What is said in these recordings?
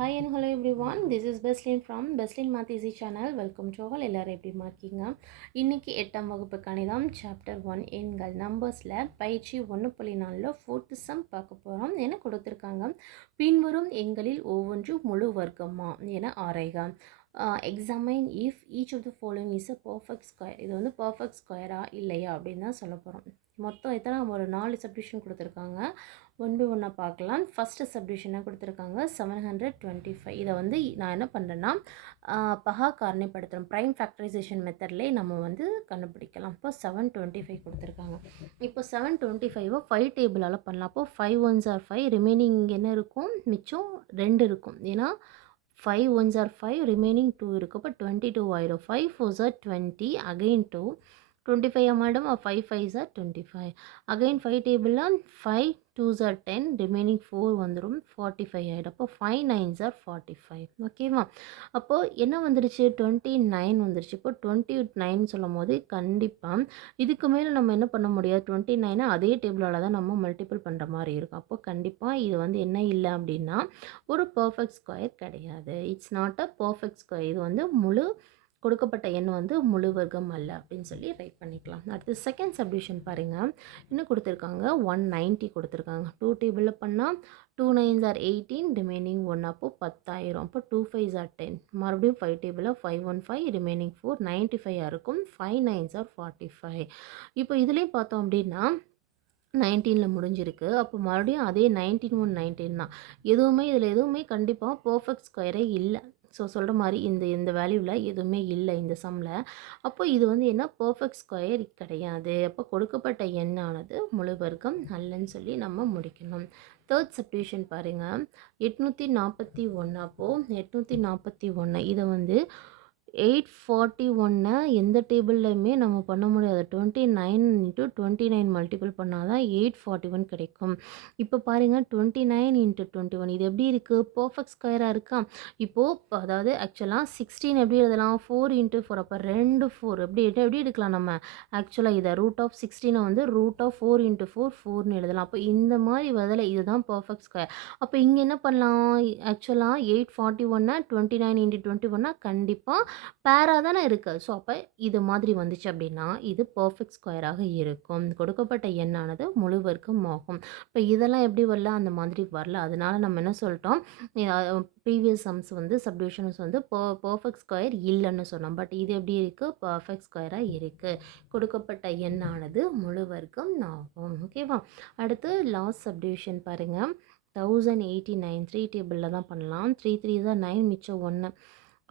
Hi and hello everyone. This is Beslin from Beslin Math Easy channel. Welcome to all. எல்லாரும் எப்படி இருக்கீங்க? இன்னைக்கு 8ஆம் வகுப்பு கணிதம் சாப்டர் 1 எண்கள் நம்பர்ஸ்ல பயிற்சி 1.4ல 4th சம் பார்க்க போறோம். என்ன கொடுத்திருக்காங்க? பின்வரும் எண்களில் ஒவ்வொன்றும் முழு வர்க்கமா என ஆராய்க. Examine if each of the following is a perfect square. இது வந்து பர்ஃபெக்ட் ஸ்கொயரா இல்லையா அப்படின்னு தான் சொல்ல போகிறோம். மொத்தம் எத்தனை ஒரு 4 சப்டிவிஷன் கொடுத்துருக்காங்க. ஒன் பை ஒன்னாக பார்க்கலாம். ஃபஸ்ட்டு சப்டிவிஷனாக கொடுத்துருக்காங்க 725. இதை வந்து நான் என்ன பண்ணுறேன்னா பகா காரணிப்படுத்துகிறோம். ப்ரைம் ஃபேக்டரைசேஷன் மெத்தட்லேயே நம்ம வந்து கண்டுபிடிக்கலாம். இப்போ 725 கொடுத்துருக்காங்க. இப்போ 725 5 டேபிளால் பண்ணலாம். அப்போ 5 1s are 5, ரிமைனிங் என்ன இருக்கும், மிச்சம் 2 இருக்கும். ஏன்னா 5 1s are 5, ரிமைனிங் 2 இருக்குது. அப்போ 22 ஆயிடும். 5 4s are 20, again 2, 25 madam 5 5s are 25, again 5 டேபிளில் 5 2s are 10, ரிமைனிங் 4 வந்துடும், 45 ஆகிடும். அப்போ 5 9s are 45. ஓகேவா? அப்போது என்ன வந்துடுச்சு, 29 வந்துடுச்சு. இப்போ 29 சொல்லும் போது கண்டிப்பாக இதுக்கு மேலே நம்ம என்ன பண்ண முடியாது. 29 அதே டேபிளால் தான் நம்ம மல்டிபிள் பண்ணுற மாதிரி இருக்கும். அப்போ கண்டிப்பாக இது வந்து என்ன இல்லை அப்படின்னா ஒரு பர்ஃபெக்ட் ஸ்கொயர் கிடையாது. It's not a perfect square. இது வந்து முழு கொடுக்கப்பட்ட எண் வந்து முழு வர்க்கம் அல்ல அப்படின்னு சொல்லி ரைட் பண்ணிக்கலாம். அடுத்து செகண்ட் சப்டிவிஷன் பாருங்கள். என்ன கொடுத்துருக்காங்க, 190 கொடுத்துருக்காங்க. 2 டேபிளில் பண்ணால் 2 9s are 18, ரிமைனிங் 1, அப்போது 10,000. அப்போ 2 5s are 10, மறுபடியும் 5 டேபிளில் 5 1 5, ரிமைனிங் 4 95 இருக்கும். 5 9s are 45. இப்போ இதுலேயும் பார்த்தோம் அப்படின்னா 19ல் முடிஞ்சிருக்கு. அப்போ மறுபடியும் அதே 19 1 19 தான். இதில் எதுவுமே கண்டிப்பாக பர்ஃபெக்ட் ஸ்கொயரே இல்லை. ஸோ சொல்கிற மாதிரி இந்த வேல்யூவில் எதுவுமே இல்லை இந்த சம்மில். அப்போ இது வந்து என்ன பர்ஃபெக்ட் ஸ்கொயர் கிடையாது. அப்போ கொடுக்கப்பட்ட எண்ணானது முழு வர்க்கம் அல்லன்னு சொல்லி நம்ம முடிக்கணும். தேர்ட் சப்டிவிஷன் பாருங்கள். 841. அப்போது 841 இதை வந்து 841 எந்த டேபிள்லையுமே நம்ம பண்ண முடியாது. 29 × 29 மல்டிபிள் பண்ணால் தான் 841 கிடைக்கும். இப்போ பாருங்கள் 29 × 21 இது எப்படி இருக்குது, பர்ஃபெக்ட் ஸ்கொயராக இருக்கா? இப்போது அதாவது ஆக்சுவலாக 16 எப்படி எழுதலாம், 4 × 4, அப்போ 2 4 எப்படி எடுக்கலாம் நம்ம ஆக்சுவலாக இதை √16 வந்து √4 × 4 4ன்னு எழுதலாம். அப்போ இந்த மாதிரி பதில் இதுதான் பர்ஃபெக்ட் ஸ்கொயர். அப்போ இங்கே என்ன பண்ணலாம், ஆக்சுவலாக 841 29 × 21 கண்டிப்பாக பேராக தானே இருக்குது. ஸோ அப்போ இது மாதிரி வந்துச்சு அப்படின்னா இது பர்ஃபெக்ட் ஸ்கொயராக இருக்கும். கொடுக்கப்பட்ட எண்ணானது முழு வர்க்கம் ஆகும். இப்போ இதெல்லாம் எப்படி வரல, அந்த மாதிரி வரல. அதனால நம்ம என்ன சொல்லிட்டோம், ப்ரீவியஸ் சம்ஸ் வந்து சப்டிவிஷன்ஸ் வந்து பர்ஃபெக்ட் ஸ்கொயர் இல்லைன்னு சொன்னோம். பட் இது எப்படி இருக்குது, பர்ஃபெக்ட் ஸ்கொயராக இருக்குது. கொடுக்கப்பட்ட எண்ணானது முழு வர்க்கம் ஆகும். ஓகேவா? அடுத்து லாஸ்ட் சப்டிவிஷன் பாருங்கள். 1089 3 டேபிளில் தான் பண்ணலாம். 3 3s are 9, மிச்சம் 1.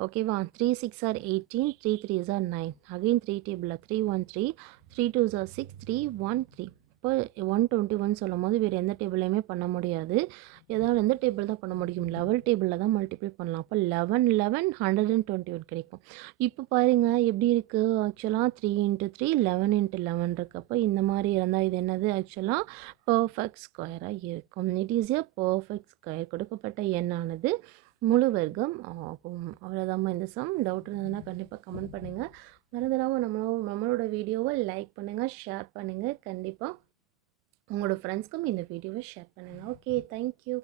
ஓகேவா? 3 6s are 18, 3 3s are 9, again 3 டேபிளில் 3 1 3, 3 2s are 6, 3 1 3. இப்போ 121 சொல்லும் போது வேறு எந்த டேபிளையுமே பண்ண முடியாது. ஏதாவது எந்த டேபிள் தான் பண்ண முடியும், 11 டேபிளில் தான் மல்டிபிள் பண்ணலாம். அப்போ 11 11 121 கிடைக்கும். இப்போ பாருங்கள் எப்படி இருக்குது, ஆக்சுவலாக 3 × 3 11 × 11 இருக்குது. அப்போ இந்த மாதிரி இருந்தால் இது என்னது, ஆக்சுவலாக பர்ஃபெக்ட் ஸ்கொயராக இருக்கும். It is a perfect square. கொடுக்கப்பட்ட எண்ணானது முழு வர்க்கம் ஆகும். அவ்வளோதாம்மா இந்த சம். டவுட் இருந்ததுன்னா கண்டிப்பாக கமெண்ட் பண்ணுங்கள். மறந்துடாமல் நம்மளோட வீடியோவை லைக் பண்ணுங்கள், ஷேர் பண்ணுங்கள். கண்டிப்பாக உங்களோட ஃப்ரெண்ட்ஸ்க்கும் இந்த வீடியோவை ஷேர் பண்ணுங்கள். Okay, thank you.